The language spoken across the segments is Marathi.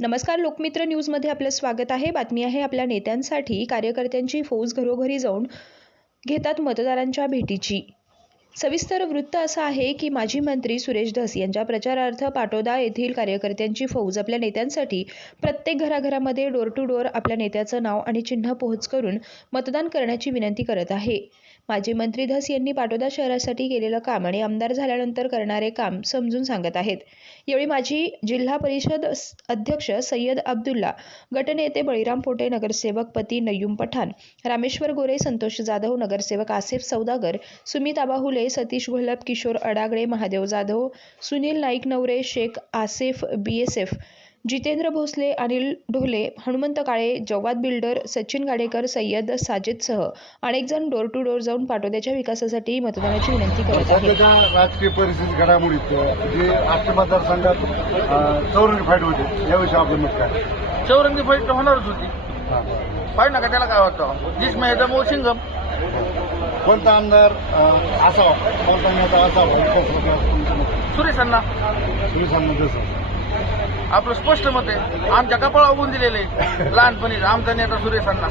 नमस्कार लोकमित्र न्यूजमध्ये आपलं स्वागत आहे. बातमी आहे आपल्या नेत्यांसाठी. कार्यकर्त्यांची फौज घरोघरी जाऊन घेतात मतदारांच्या भेटीची. सविस्तर वृत्त असं आहे की माजी मंत्री सुरेश धस यांच्या प्रचारार्थ पाटोदा येथील कार्यकर्त्यांची फौज आपल्या नेत्यांसाठी प्रत्येक घराघरामध्ये डोर टू डोर आपल्या नेत्याचं नाव आणि चिन्ह पोहोच करून मतदान करण्याची विनंती करत आहे. माजी मंत्री धस यांनी पाटोदा शहरासाठी केलेलं काम आणि आमदार झाल्यानंतर करणारे काम समजून सांगत आहेत. यावेळी माजी जिल्हा परिषद अध्यक्ष सय्यद अब्दुल्ला गटनेते बळीराम पोटे नगरसेवक पती नय्यूम पठाण रामेश्वर गोरे संतोष जाधव नगरसेवक Asif Saudagar Sumit Abahule Satish Gholap Kishor Adagale Mahadev Jadhav Sunil Naik Navre Shaikh Asif B S F Jitendra Bhosale Anil Dhole Hanumant Kale Jawad builder Sachin Gadekar Sayyad साजिदसह अनेक जण डोर टू डोर जाऊन पाटोद्याच्या विकासासाठी मतदानाची विनंती करत आहेत. राजकीय परिस्थिती घडामोडीत जे आष्टी मतदारसंघात चौरंगी फाईट होते याविषयी आपलं मत काय? चौरंगी फाईट होणारच होती. पाहिजे ना का त्याला काय वाटतं? जिसम आहे त्यामुळे सिंगम कोणता आमदार असावा. कोणता नेता असावा? सुरेशांना सांगा जसं आपलं स्पष्ट मत आहे. आमच्या कपाळा उगून दिलेले लहानपणी आमचा नेता सुरेशांना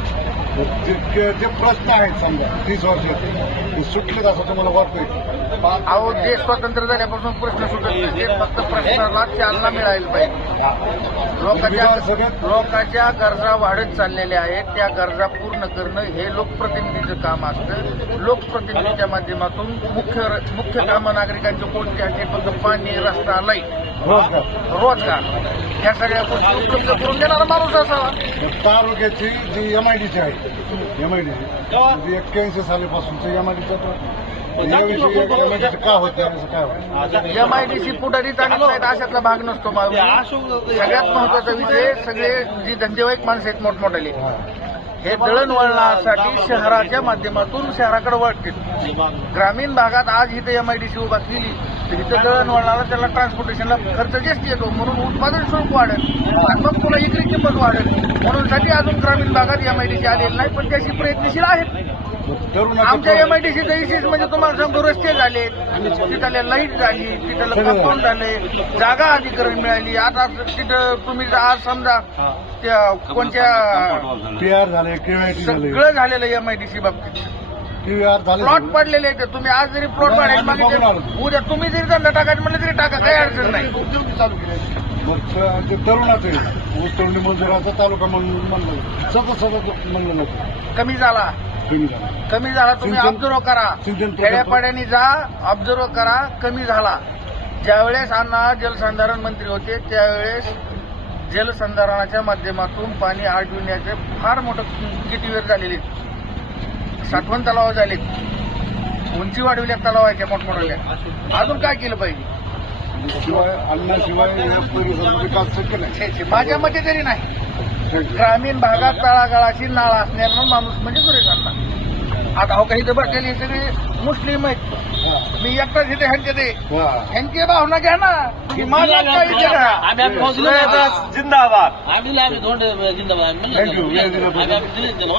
जे जे- जे प्रश्न आहेत समजा तीस वर्षाचे ते सुटलेत असं तुम्हाला वाटतंय अहो देश स्वतंत्र झाल्यापासून प्रश्न सुटत नाही ते फक्त प्रश्नाला चालना मिळायला पाहिजे. लोकांच्या लोकांच्या गरजा वाढत चाललेल्या आहेत त्या गरजा पूर्ण करणं हे लोकप्रतिनिधीचं काम असतं. लोकप्रतिनिधीच्या माध्यमातून मुख्य मुख्य कामं नागरिकांचे कोणते आहेत फक्त पाणी रस्ता लाइट रोजगार. रोजगार. या सगळ्या गोष्टी उपलब्ध करून देणारा माणूस असावा. तालुक्याची जी एम आय डीची आहे एम आय डी एक्क्याऐंशी सालीपासूनचं एम आय डीचं का होतं असं काय होतं? एम आय डी सी पुढारीत आणत नाहीत अशातला भाग नसतो. सगळ्यात महत्त्वाचा विषय सगळे जी धंदेवाईक माणसं आहेत मोठमोठाले. हे दळणवळणासाठी शहराच्या माध्यमातून शहराकडे वळतील. ग्रामीण भागात आज इथे एम आय डी उभा केली. तर इथं दळणवळणाला त्याला ट्रान्सपोर्टेशनला खर्च जास्त येतो. म्हणून उत्पादन शुल्क वाढेल. आणि मग पुन्हा इकडे किंमत वाढेल. म्हणून साठी अजून ग्रामीण भागात एम आय डी सी आलेली नाही पण त्याची प्रयत्नशील आहेत. आमच्या एम आय डी सी इशेच म्हणजे तुम्हाला सांगतो रस्ते झाले तिथल्या लाइट झाली तिथलं कंपाऊंड झाले जागा अधिकरण मिळाली. आता तिथं तुम्ही जर आज समजा त्या कोणत्या सगळं झालेलं एम आय डी सी बाबतीत. पी आर झाले प्लॉट पडलेले आहेत तुम्ही आज जरी प्लॉट भाड्याने मागितले उद्या तुम्ही जरी धंदा टाकायचं म्हणलं तरी टाका काही अडचण नाही. मग त- ते तरुणाचं आहे. ऊस तोंडी मंजुराचा तालुका म्हणून म्हणलं. सतत सतत म्हणलं नको. कमी झाला. कमी झालं कमी झाला तुम्ही सिंचन- ऑब्झर्व करा. सिंचन प्रकल्प- खेड्यापाड्याने जा ऑब्झर्व करा कमी झाला. ज्यावेळेस अण्णा जलसंधारण मंत्री होते त्यावेळेस जलसंधारणाच्या माध्यमातून पाणी आडविण्याचे फार मोठं किती वेळ झालेले? साठवण तलाव झाले. उंची वाढविल्या तलावाच्या मोठमोठ्या. अजून काय केलं पाहिजे? शिवाय अन्नाशिवाय या परिसराचा विकास शक्य नाही. छे, छे, माझ्या मते तरी नाही. ग्रामीण भागात तळागाळाची नाळ असणारा माणूस म्हणजे सुरेश अण्णा. आता हो काही बसलेली सगळे मुस्लिम आहेत. मी एकटाच इथे ह्यांचे ते. ह्यांची भावना घ्या ना. की माझा एकटा इथे घ्या. आम्ही आम्ही जिंदाबाद. आम्ही जिंदाबाद. आम्ही दिलं